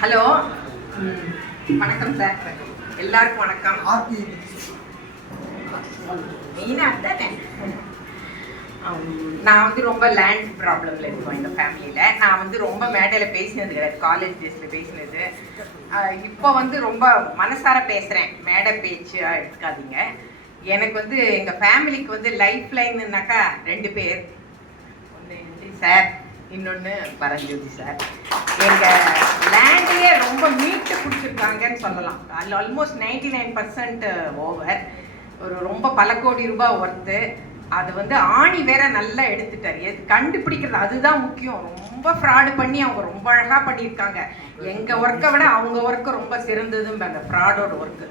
Hello. வணக்கம் sir. எல்லாருக்கும் வணக்கம். மெயினாக தானே நான் வந்து ரொம்ப லேண்ட் ப்ராப்ளமில் இருக்கோம் எங்கள் ஃபேமிலியில் நான் வந்து ரொம்ப மேடையில் பேசினது கிடையாது. காலேஜ் டேஸில் பேசினது. இப்போ வந்து ரொம்ப மனசார பேசுகிறேன் மேடை பேச்சாக எடுத்துக்காதீங்க எனக்கு வந்து எங்கள் ஃபேமிலிக்கு வந்து லைஃப் லைனுனாக்கா ரெண்டு பேர். ஒன்று சார். இன்னொன்று பரஞ்சோதி சார். எங்கள் லேண்டையே ரொம்ப மீட்டு பிடிச்சிருக்காங்கன்னு சொல்லலாம். அதில் almost ninety nine percent over ஒரு ரொம்ப பல கோடி ரூபாய் ஒர்த்து அது வந்து ஆணி வேற நல்லா எடுத்துட்டார். எது கண்டுபிடிக்கிறது அதுதான் முக்கியம். ரொம்ப ஃப்ராடு பண்ணி அவங்க ரொம்ப அழகாக பண்ணியிருக்காங்க. எங்கள் ஒர்க்கை விட அவங்க ஒர்க்கு ரொம்ப சிறந்ததும் அந்த ஃப்ராடோட ஒர்க்கு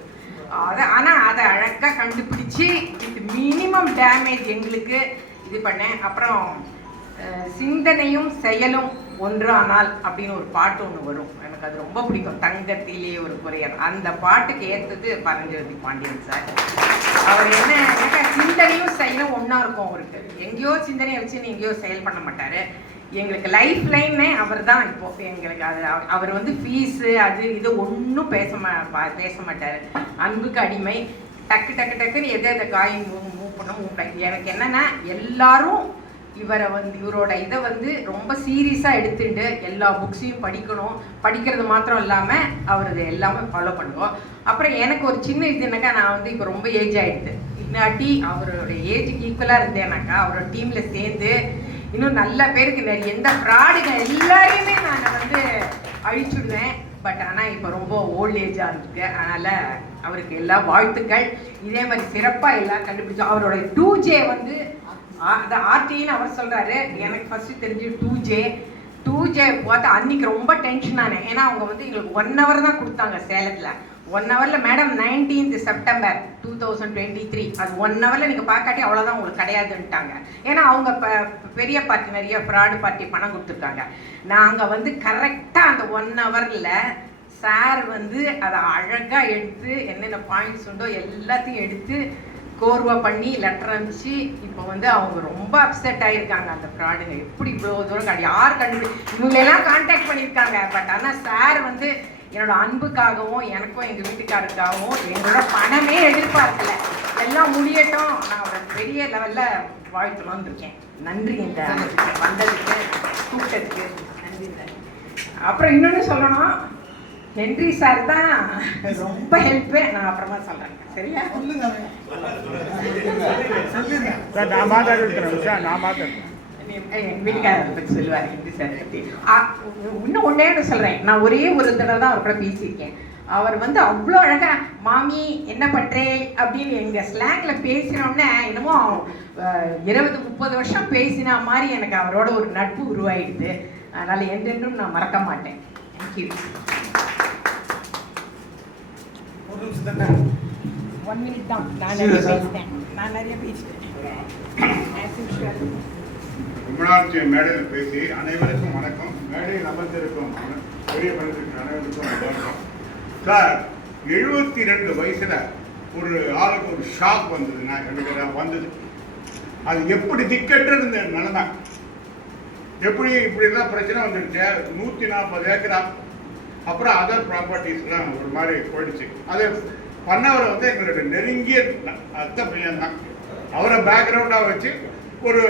அதை ஆனால் அதை அழகாக கண்டுபிடிச்சி இது மினிமம் டேமேஜ் எங்களுக்கு இது பண்ணேன். அப்புறம் சிந்தனையும் செயலும் ஒன்றானால் அப்படின்னு ஒரு பாட்டு ஒன்று வரும். எனக்கு அது ரொம்ப பிடிக்கும். தங்கத்திலே ஒரு குறையர் அந்த பாட்டுக்கு ஏற்றது பரஞ்சோதி பாண்டியன் சார். அவர் என்ன எனக்கு சிந்தனையும் செயலும் ஒன்றா இருக்கும் அவருக்கு. எங்கேயோ சிந்தனையை வச்சு எங்கேயோ செயல் பண்ண மாட்டார். எங்களுக்கு லைஃப் லைனே அவர் தான் இப்போ. எங்களுக்கு அது அவர்- வந்து ஃபீஸு அது இது ஒன்றும் பேச மா பேச மாட்டார். அன்புக்கு அடிமை. டக்கு டக்கு டக்குன்னு எதை எதை காயின் மூவ் பண்ண மூவ் எனக்கு என்னென்னா எல்லாரும் இவரை வந்து இவரோட இதை வந்து ரொம்ப சீரியஸாக எடுத்துட்டு எல்லா புக்ஸையும் படிக்கணும். படிக்கிறது மாத்திரம் இல்லாமல் அவர் இதை எல்லாமே ஃபாலோ பண்ணுவோம் அப்புறம் எனக்கு ஒரு சின்ன இது என்னக்கா நான் வந்து இப்போ ரொம்ப ஏஜ் ஆகிடுது இன்னாட்டி அவரோட ஏஜுக்கு ஈக்குவலாக இருந்தேனாக்கா அவரோட டீமில் சேர்ந்து இன்னும் நல்ல பேருக்கு நிறைய எந்த ஃப்ராடுங்க எல்லாரையுமே நான் வந்து அழிச்சுடுவேன். பட் ஆனால் இப்போ ரொம்ப ஓல்ட் ஏஜாக இருக்கு. அதனால் அவருக்கு எல்லா வாழ்த்துக்கள். இதே மாதிரி சிறப்பாக எல்லாம் கண்டுபிடிச்சோம் அவரோட டூ ஜே வந்து அந்த ஆர்டின்னு அவர் சொல்கிறாரு எனக்கு ஃபஸ்ட்டு தெரிஞ்சு டூ ஜே டூ ஜே பார்த்து அன்னைக்கு ரொம்ப டென்ஷன் ஆனேன். ஏன்னா அவங்க வந்து எங்களுக்கு ஒன் ஹவர் தான் கொடுத்தாங்க சேலத்தில். ஒன் ஹவரில் madam nineteenth September two thousand twenty three அது ஒன் ஹவரில் நீங்கள் பார்க்காட்டி அவ்வளோதான் உங்களுக்கு கிடையாதுன்ட்டாங்க. ஏன்னா அவங்க இப்போ பெரிய பார்ட்டி நிறைய ஃப்ராடு பார்ட்டி பணம் கொடுத்துருக்காங்க. நாங்கள் வந்து கரெக்டாக அந்த ஒன் ஹவரில் சார் வந்து அதை அழகாக எடுத்து என்னென்ன பாயிண்ட்ஸ் உண்டோ எல்லாத்தையும் எடுத்து கோர்வா பண்ணி லெட்டர் அனுப்பிச்சு இப்போ வந்து அவங்க ரொம்ப அப்செட் ஆயிருக்காங்க அந்த ஃப்ராடுங்க எப்படி இவ்வளோ தூரம் யார் கண்டு இவங்களெல்லாம் காண்டாக்ட் பண்ணியிருக்காங்க. பட் ஆனால் சார் வந்து என்னோட அன்புக்காகவும் எனக்கும் எங்கள் வீட்டுக்காருக்காகவும் எங்களோட பணமே எதிர்பார்க்கல. எல்லாம் முடியட்டும். நான் ஒரு பெரிய லெவலில் வாழ்த்தணும்னு இருக்கேன் நன்றி இந்த வந்ததுக்கு கூப்பிட்டதுக்கு. நன்றி சார் அப்புறம் இன்னொன்று சொல்லணும் ஹென்றி சார் தான். ரொம்ப ஹெல்ப்பு நான் அப்புறமா சொல்கிறேன் சரியா? சொல்லுங்க. சார் நான் மாத்தாடிருக்கிறேன் சார் நான் மாத்தாடுறேன் என் வீட்டுக்காரர் பற்றி சொல்லுவார். ஹிந்தி சார் பற்றி இன்னும் ஒன்றே சொல்கிறேன் நான் ஒரே ஒரு தடவை தான் அவர் கூட பேசியிருக்கேன். அவர் வந்து அவ்வளோ அழகா மாமி என்ன பண்றே? அப்படின்னு எங்கள் ஸ்லாங்கில் பேசினோடனே என்னமோ இருபது முப்பது வருஷம் பேசின மாதிரி எனக்கு அவரோட ஒரு நட்பு உருவாயிடுது. அதனால் என்றென்றும் நான் மறக்க மாட்டேன். தேங்க்யூ ஒரு நிமிஷம் தானே? ஒன் மினிட் தான். நான் நிறைய பேசிட்டேன். நான் நிறைய பேசிட்டேன். உங்களாட்சி மேடையில் பேசி அனைவருக்கும் வணக்கம். மேடையில் அமர்ந்திருக்கும் பெரிய மனிதருக்கு அனைவருக்கும் வணக்கம். சார் எழுபத்தி ரெண்டு வயசுல ஒரு ஆளுக்கு ஒரு ஷாக் வந்ததுன்னா எனக்கு அது வந்தது. அது எப்படி திக்கற்ற இருந்த நிலைமை எப்படி இப்படிலாம் பிரச்சனை வந்துடுச்சு நூற்றி நாற்பது ஏக்கரா? அப்புறம் அதர் ப்ராப்பர்ட்டிஸ்லாம் ஒரு மாதிரி போயிடுச்சு. அது பண்ணவர் வந்து எங்களோட நெருங்கிய அத்தை பையன் தான். அவரை பேக்ரவுண்டாக வச்சு ஒரு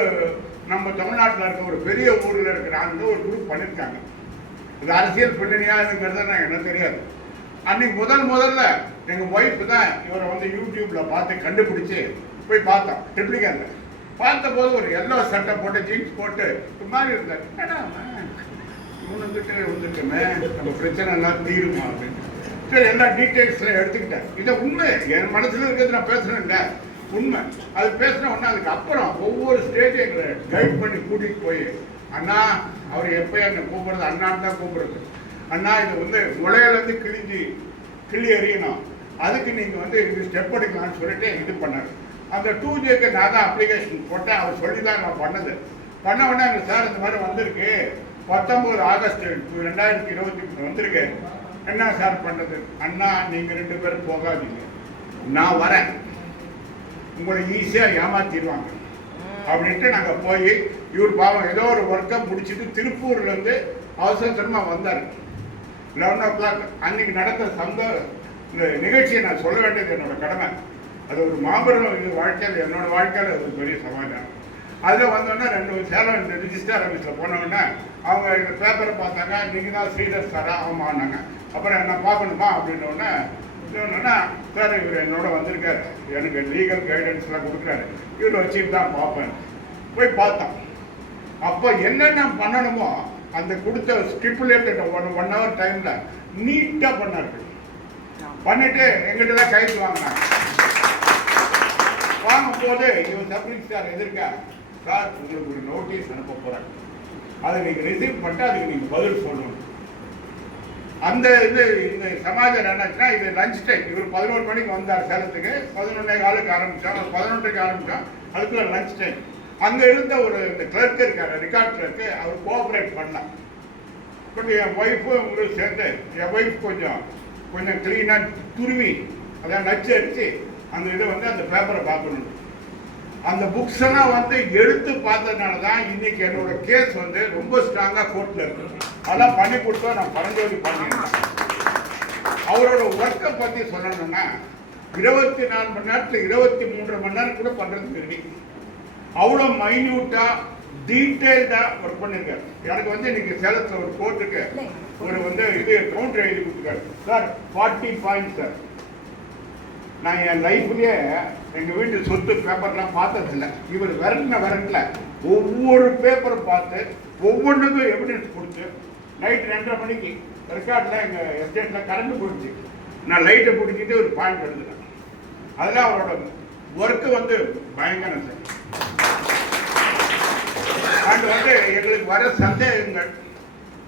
நம்ம தமிழ்நாட்டில் இருக்க ஒரு பெரிய ஊரில் இருக்கிற அந்த ஒரு குரூப் பண்ணியிருக்காங்க இது அரசியல் பின்னணியாதுங்கிறது நான் எனக்கு தெரியாது. அன்னைக்கு முதல் முதல்ல எங்கள் ஒய்ஃப் தான் இவரை வந்து யூடியூப்பில் பார்த்து கண்டுபிடிச்சி போய் பார்த்தோம். ட்ரிப்ளிகேனில் பார்த்தபோது ஒரு எல்லோ சட்டை போட்டு ஜீன்ஸ் போட்டு ஒரு மாதிரி இருந்தார். என்னடா உனக்கிட்ட இவனுக்கிட்ட வந்துட்டோமே நம்ம பிரச்சனை எல்லாம் தீருமா அப்படின்னு. சரி எல்லா டீட்டெயில்ஸில் எடுத்துக்கிட்டேன். இதை உண்மை. என் மனசில் இருக்கிறது நான் பேசுகிறேன்ல உண்மை. அது பேசின உடனே அதுக்கு அப்புறம் ஒவ்வொரு ஸ்டேஜும் எங்களை கைட் பண்ணி கூட்டிகிட்டு போய் அண்ணா அவர் எப்போ என்னை கூப்பிடுறது? அண்ணான்னு தான் கூப்பிடுறது. அண்ணா இது வந்து முளையிலேருந்து கிழிஞ்சி கிளி எறியணும். அதுக்கு நீங்கள் வந்து இது ஸ்டெப் எடுக்கலாம்னு சொல்லிட்டு இது பண்ணார். அந்த டூ ஜேக்கு நான் தான் அப்ளிகேஷன் போட்டேன். அவர் சொல்லி தான் நான் பண்ணது. பண்ண உடனே அங்கே சார் இந்த மாதிரி வந்திருக்கு. பத்தொம்போது ஆகஸ்ட் ரெண்டாயிரத்தி இருபத்தி மூணு வந்திருக்கு. என்ன சார் பண்ணுறது அண்ணா நீங்கள் ரெண்டு பேரும் போகாதீங்க. நான் வரேன். உங்களை ஈஸியாக ஏமாத்திடுவாங்க. அப்படின்ட்டு நாங்கள் போய் இவர் பாவம் ஏதோ ஒரு ஒர்க்கை முடிச்சுட்டு திருப்பூர்லேருந்து அவசரமாக வந்தார். லெவன் ஓ கிளாக் அன்னைக்கு நடந்த சந்த இந்த நிகழ்ச்சியை நான் சொல்ல வேண்டியது என்னோட கடமை. அது ஒரு மாபெரும் இது வாழ்க்கையில் என்னோட வாழ்க்கையில் அது ஒரு பெரிய சமாச்சாரம் அதில் வந்தோடனே ரெண்டு சேலம் இந்த ரிஜிஸ்டர் ஆஃபீஸில் போனோடனே அவங்க இந்த பேப்பரை பார்த்தாங்க நீங்கள் தான் ஸ்ரீதர் சாரா ஆமான்னாங்க அப்புறம் என்ன பார்க்கணுமா அப்படின்னோடனே இன்னொன்னா சார் இவர் என்னோட வந்திருக்காரு. எனக்கு லீகல் கைடன்ஸ்லாம் கொடுக்குறாரு. இவர் வச்சுட்டு தான் பார்ப்பேன். போய் பார்த்தோம். அப்போ என்னென்ன பண்ணணுமோ அந்த கொடுத்த ஸ்டிப்புலேட்டட் ஒன் ஒன் ஹவர் டைமில் நீட்டாக பண்ணார்கள் பண்ணிட்டு எங்கிட்ட தான் கைது வாங்கினாங்க. வாங்கும் போது இவன் சப்ரிங் சார் எதிர்க்க சார் உங்களுக்கு ஒரு நோட்டீஸ் அனுப்ப போகிறேன் அதை நீங்கள் ரிசீவ் பண்ணிட்டு அதுக்கு நீங்கள் பதில் சொல்லணும். அந்த இது இந்த சமாஜம் என்னாச்சுன்னா இது லஞ்ச் டைம் இவர் பதினோரு மணிக்கு வந்தார் சேலத்துக்கு. பதினொன்னே காலுக்கு ஆரம்பித்தோம் பதினொன்றுக்கு ஆரம்பித்தோம் அதுக்குள்ள லஞ்ச் டைம் அங்கே இருந்த ஒரு இந்த கிளர்க் இருக்கார் ரெக்கார்ட் கிளர்க்கு அவர் கோஆப்ரேட் பண்ணலாம். பட் என் ஒய்ஃபும் இவங்களும் சேர்ந்து என் ஒய்ஃப் கொஞ்சம் கொஞ்சம் க்ளீனாக துருவி அதான் நச்சு அடித்து அந்த இதை வந்து அந்த பேப்பரை பார்க்கணும். அந்த புக்ஸ் எல்லாம் வந்து எடுத்து பார்த்ததுனால தான் இன்னைக்கு என்னோட கேஸ் வந்து ரொம்ப ஸ்ட்ராங்காக கோர்ட்டில் இருக்கு. அதெல்லாம் பண்ணி கொடுத்தோம் நான் பரஞ்சோதி பண்ணியிருந்தேன் அவரோட ஒர்க்கை பற்றி சொல்லணும்னா இருபத்தி நாலு மணி நேரத்தில் இருபத்தி மூன்று மணி நேரம் கூட பண்ணுறதுக்கு ரெடி அவ்வளோ மைன்யூட்டாக டீட்டெயில்டாக ஒர்க் பண்ணியிருக்காரு. எனக்கு வந்து இன்னைக்கு சேலத்தில் ஒரு கோர்ட்டுக்கு ஒரு வந்து இது கவுண்டர் எழுதி கொடுத்துருக்காரு. Sir forty point sir. நான் என் லைஃப்லயே எங்கள் வீட்டு சொத்து பேப்பர்லாம் பார்த்ததில்ல. இவர் விரட்டின விரட்டில் ஒவ்வொரு பேப்பரும் பார்த்து ஒவ்வொன்றுக்கும் எவிடன்ஸ் கொடுத்து நைட் ரெண்டரை மணிக்கு ரெக்கார்டில் எங்கள் எஸ்டேட்டில் கரண்ட் போயிடுச்சு. நான் லைட்டை பிடிச்சிட்டு ஒரு பாயிண்ட் எழுதுனேன் அதில் அவரோட ஒர்க்கு வந்து பயங்கரம் சார். அண்ட் வந்து எங்களுக்கு வர சந்தேகங்கள்.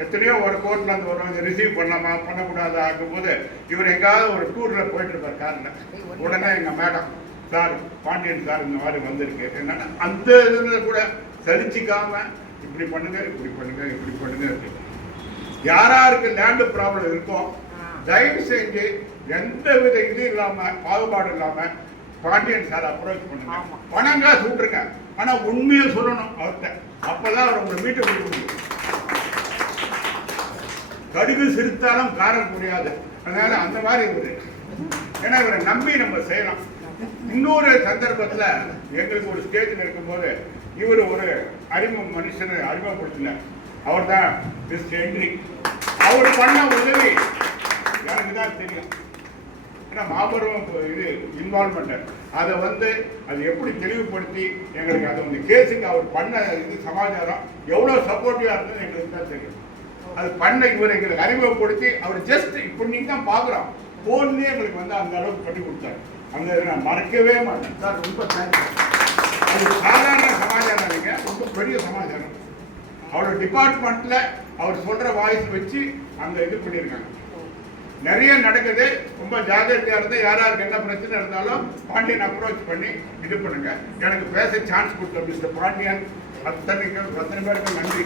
எத்தனையோ ஒரு கோர்ட்ல இருந்து வருவாங்க ரிசீவ் பண்ணலாமா பண்ணக்கூடாது ஆகும்போது இவர் எங்காவது ஒரு டூரில் போயிட்டு இருப்பார் காரில். உடனே எங்கள் மேடம் சார் பாண்டியன் சார் இந்த மாதிரி வந்திருக்கு. என்னன்னா அந்த இதுல கூட சலிச்சிக்காம இப்படி பண்ணுங்க இப்படி பண்ணுங்க இப்படி பண்ணுங்க. யாராருக்கு லேண்டு ப்ராப்ளம் இருக்கோ தயவு செஞ்சு எந்த வித இது இல்லாம பாகுபாடு இல்லாம பாண்டியன் சார் அப்ரோச் பண்ணுங்க. பணம் காசு விட்டுருங்க ஆனா உண்மையை சொல்லணும் அவர்கிட்ட. அப்பதான் அவர் உங்களை மீட்டு கொடுக்க முடியும். கடுகு சிரித்தாலும் காரம் புரியாது. அதனால அந்த மாதிரி இவரு. ஏன்னா இவரை நம்பி நம்ம செய்யலாம். இன்னொரு சந்தர்ப்பத்துல எங்களுக்கு ஒரு ஸ்டேஜில் இருக்கும்போது இவர் ஒரு அறிமுக மனுஷனை அறிமுகப்படுத்தினார். அவர் தான் மிஸ் ஹென்றி அவர் பண்ண உதவி எனக்கு தான் தெரியும். ஏன்னா மாபெரும் இது இன்வால்மெண்ட் அதை வந்து அது எப்படி தெளிவுபடுத்தி எங்களுக்கு அதை வந்து கேஸுக்கு அவர் பண்ண இது சமாச்சாரம் எவ்வளோ சப்போர்ட்டிவாக இருந்தது எங்களுக்கு தான் தெரியும். அது பண்ண இவர் எங்களுக்கு அறிமுகப்படுத்தி அவர் ஜஸ்ட் இப்போ நீங்கள் தான் பார்க்குறோம். ஃபோன்லேயே எங்களுக்கு வந்து அந்த அளவுக்கு பண்ணி கொடுத்தாரு. அந்த நான் மறக்கவே மாட்டேன். சார் ரொம்ப தேங்க்ஸ் அது சாதாரண சமாச்சாரம் இல்லைங்க ரொம்ப பெரிய சமாச்சாரம். அவரோட டிபார்ட்மெண்ட்டில் அவர் சொல்கிற வாய்ஸ் வச்சு அந்த இது பண்ணியிருக்காங்க. நிறைய நடக்குது ரொம்ப ஜாகிரதையா இருந்து யாராருக்கு என்ன பிரச்சனை இருந்தாலும் பாண்டியன் அப்ரோச் பண்ணி இது பண்ணுங்க. எனக்கு பேச சான்ஸ் கொடுத்த மிஸ்டர் பாண்டியன். அத்தனைக்கும் அத்தனை பேருக்கு நன்றி.